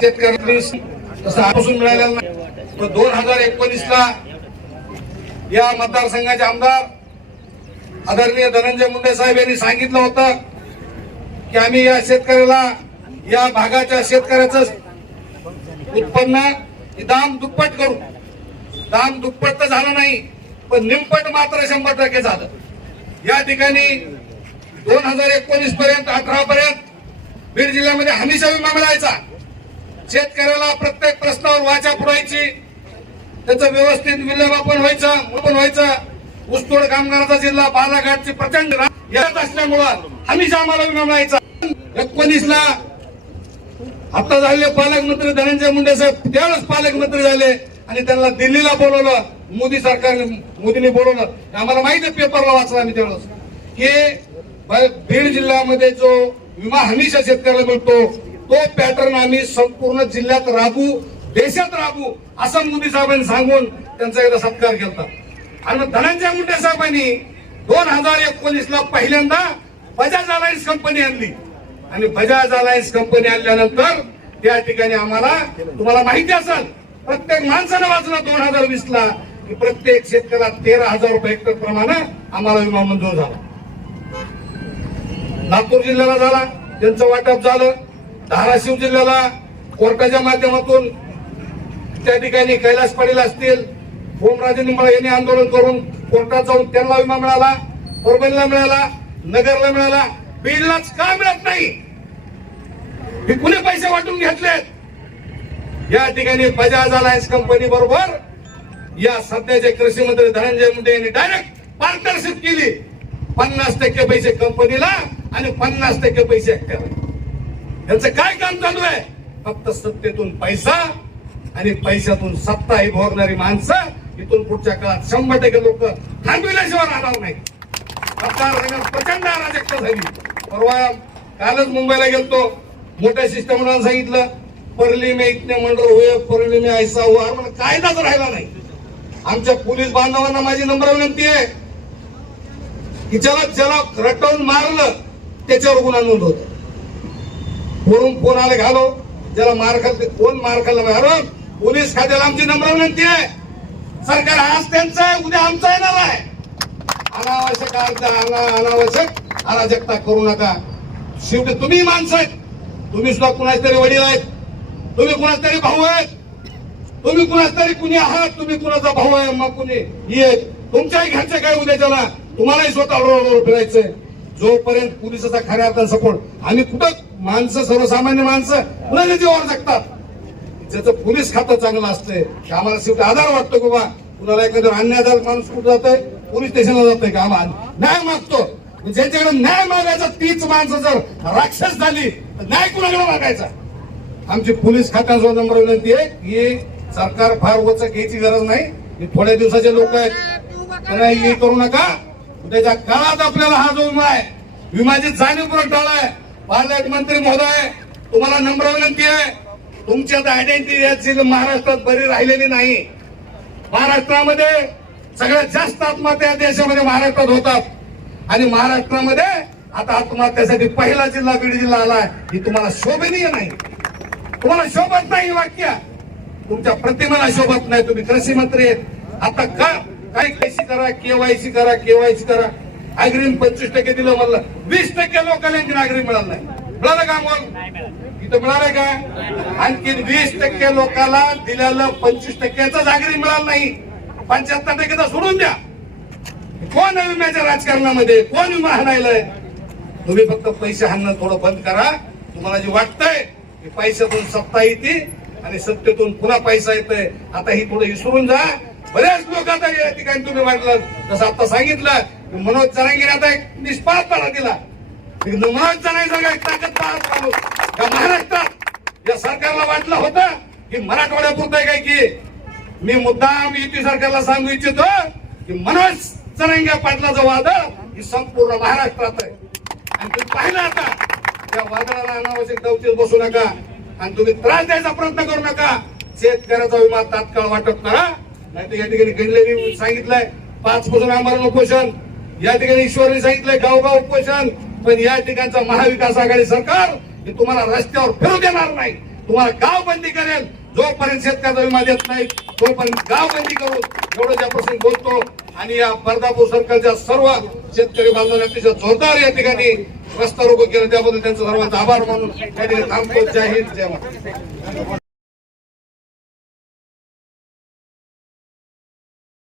शेतकऱ्यांनी तसं आपासून मिळालेला नाही. पण दोन हजार एकोणीस ला या मतदारसंघाचे आमदार आदरणीय धनंजय मुंडे साहेब यांनी सांगितलं होतं की आम्ही या शेतकऱ्याला या भागाच्या शेतकऱ्याचं उत्पन्न दाम दुप्पट करू. दाम दुप्पट तर झालं नाही पण निमपट मात्र शंभर टक्के झालं. या ठिकाणी दोन हजार एकोणीस पर्यंत अठरा पर्यंत बीड जिल्ह्यामध्ये हमीचा विमा मिळायचा. शेतकऱ्याला प्रत्येक प्रश्नावर वाचा पुरायची. त्याचं व्यवस्थित विल्हेवापन व्हायचं पण व्हायचं. ऊसतोड कामगाराचा जिल्हा बालाघाटची प्रचंड येत असल्यामुळं हमीचा आम्हाला विमा मिळायचा. एकोणीस ला आता झालेले पालकमंत्री धनंजय मुंडे साहेब त्यावेळेस पालकमंत्री झाले आणि त्यांना दिल्लीला बोलवलं मोदी सरकारने मोदीने बोलवलं. आम्हाला माहिती आहे पेपरला वाचला आम्ही त्यावेळेस. की बीड जिल्ह्यामध्ये जो विमा हमीशा शेतकऱ्याला मिळतो तो पॅटर्न आम्ही संपूर्ण जिल्ह्यात राबू देशात राबू असं मोदी साहेबांनी सांगून त्यांचा एकदा सत्कार केला आणि धनंजय मुंडे साहेबांनी दोन हजार एकोणीस ला पहिल्यांदा बजाज अलायन्स कंपनी आणली. आणि बजाज अलायन्स कंपनी आणल्यानंतर त्या ठिकाणी आम्हाला तुम्हाला माहिती असेल प्रत्येक माणसानं वाचलं दोन हजार वीस ला की प्रत्येक शेतकऱ्याला तेरा हजार रुपये हेक्टर प्रमाणे आम्हाला विमा मंजूर झाला. नागपूर जिल्ह्याला झाला त्यांचं वाटप झालं. धाराशिव जिल्ह्याला कोर्टाच्या माध्यमातून त्या ठिकाणी कैलास पाटील असतील ओमराजे निंबाळे यांनी आंदोलन करून कोर्टात जाऊन त्यांना विमा मिळाला परभणीला मिळाला नगरला मिळाला. बीडलाच का मिळत नाही? हे कुणी पैसे वाटून घेतलेत? या ठिकाणी बजाज अलायन्स कंपनी बरोबर या सध्याचे कृषी मंत्री धनंजय मुंडे यांनी डायरेक्ट पार्टनरशिप केली. पन्नास टक्के पैसे कंपनीला आणि पन्नास टक्के पैसे हेक्टरला यांचं काय काम चालू आहे? फक्त सत्तेतून पैसा आणि पैशातून सत्ता ही भोगणारी माणसं इथून पुढच्या काळात शंभर टक्के लोक थांबविल्याशिवाय राहणार नाही मतदारसंघात प्रचंड अराजकता झाली. परवा कालच मुंबईला गेलतो. मोठ्या शिष्टमंडळानं सांगितलं परली मे इतने मंडळ होय परली मे ऐसा हुआ म्हणजे कायदाच राहिला नाही. आमच्या पोलीस बांधवांना माझी नम्र विनंती आहे. की ज्याला ज्याला रटवून मारलं त्याच्यावर गुन्हा नोंद होतो वरून फोन आले घालो? ज्याला मार खाल कोण मार खाल्ला पोलीस खात्याला आमची नम्र विनंती आहे. सरकार आज त्यांचं आहे उद्या आमचा येणार आहे. अनावश्यक अनावश्यक अराजकता करू नका. शेवटी तुम्ही माणसं आहेत. तुम्ही सुद्धा कुणाच तरी वडील आहेत. तुम्ही कुणाच तरी भाऊ आहेत. तुम्ही कुणाच तरी कुणी आहात. तुम्ही कुणाचा भाऊ आहे मग कुणी? ये. तुमच्याही घरचे काय उद्या त्याला तुम्हालाही स्वतः रोडवर फिरायचंय. जोपर्यंत पोलिसाचा खऱ्या अर्थानं सपोर्ट आम्ही कुठं माणसं सर्वसामान्य माणसं कुणाच्या जीवावर जगतात. ज्याचं पोलीस खातं चांगलं असतंय की आम्हाला शेवटी आधार वाटतो की बा कुणाला एखादं अन्य आधार माणूस कुठं जातोय? पोलीस स्टेशनला जातोय का? आम्हाला न्याय मागतो. म्हणजे ज्यांच्याकडे न्याय मागायचा तीच माणसं जर राक्षस झाली तर न्याय कुणाकडे मागायचा? आमची पोलीस खात्याचा नंबर विनंती आहे की सरकार फार वचक घ्यायची गरज नाही. हे थोड्या दिवसाचे लोक आहेत. त्यांना हे करू नका. उद्याच्या काळात आपल्याला हा जो विमा आहे विमाची जाणीवपूर्वक आहे. पार्लमेंट मंत्री महोदय तुम्हाला नम्र विनंती आहे. तुमच्यात आयडेंटिटी याची महाराष्ट्रात बरी राहिलेली नाही. महाराष्ट्रामध्ये सगळ्यात जास्त आत्महत्या देशामध्ये महाराष्ट्रात होतात. आणि महाराष्ट्रामध्ये आता आत्महत्यासाठी पहिला जिल्हा बीड जिल्हा आलाय ही तुम्हाला शोभनीय नाही. तुम्हाला शोभत नाही वाक्य. तुमच्या प्रतिमेला शोभत नाही. तुम्ही कृषी मंत्री आहेत. आता का काय केसी करा केवायसी करा केवायसी करा. अग्रिम पंचवीस टक्के दिलं म्हणलं. वीस टक्के लोकांना आणखी अग्रिम मिळालं नाही. मिळालं का मग? इथं मिळालंय का? आणखी वीस टक्के लोकांना दिलेलं पंचवीस टक्क्याचाच अग्रिम मिळालं नाही. पंच्याहत्तर टक्केचा सोडून द्या. कोण विम्याच्या राजकारणामध्ये? कोण विमा हाणायलाय तुम्ही फक्त पैसे हाणणं थोडं बंद करा. तुम्हाला जे वाटतंय पैशातून सत्ता येते आणि सत्तेतून पुन्हा पैसा येतोय. आता ही थोडं विसरून जा. बऱ्याच लोक आता या ठिकाणी तुम्ही म्हटलं जसं आता सांगितलं की मनोज जरांगीने आता एक निष्पाळपणा दिला. मनोज जरांगीचा एक ताकद पाहत राहू. या महाराष्ट्रात या सरकारला वाटलं होतं की मराठवाड्यापुरतं आहे काय की मी मुद्दाम युती सरकारला सांगू इच्छितो की मनोज जरांगे पाटलाचं वादळ ही संपूर्ण महाराष्ट्रात आहे. आणि तुम्ही पाहिलं आता त्या वादळाला अनावश्यक दवतीत बसू नका आणि तुम्ही त्रास द्यायचा प्रयत्न करू नका. शेतकऱ्याचा विमा तात्काळ वाटप करा. नाही तर या ठिकाणी गणलेली सांगितलंय पाच पासून आम्हाला उपोषण या ठिकाणी ईश्वरने सांगितलंय गावगाव उपोषण पण या ठिकाणचं महाविकास आघाडी सरकार हे तुम्हाला रस्त्यावर फिरू देणार नाही. तुम्हाला गाव बंदी करेल. जोपर्यंत शेतकऱ्याचा विमा देत नाही तोपर्यंत गाव बंदी करू. एवढं त्यापासून बोलतो. आणि या बर्दापूर सरकारच्या सर्व शेतकरी बांधवांनी अतिशय जोरदार या ठिकाणी रस्ता रोको केलं. त्याबद्दल त्यांचा सर्वांचा आभार मानून त्या ठिकाणी थांबतो. जय हिंद जय महाराज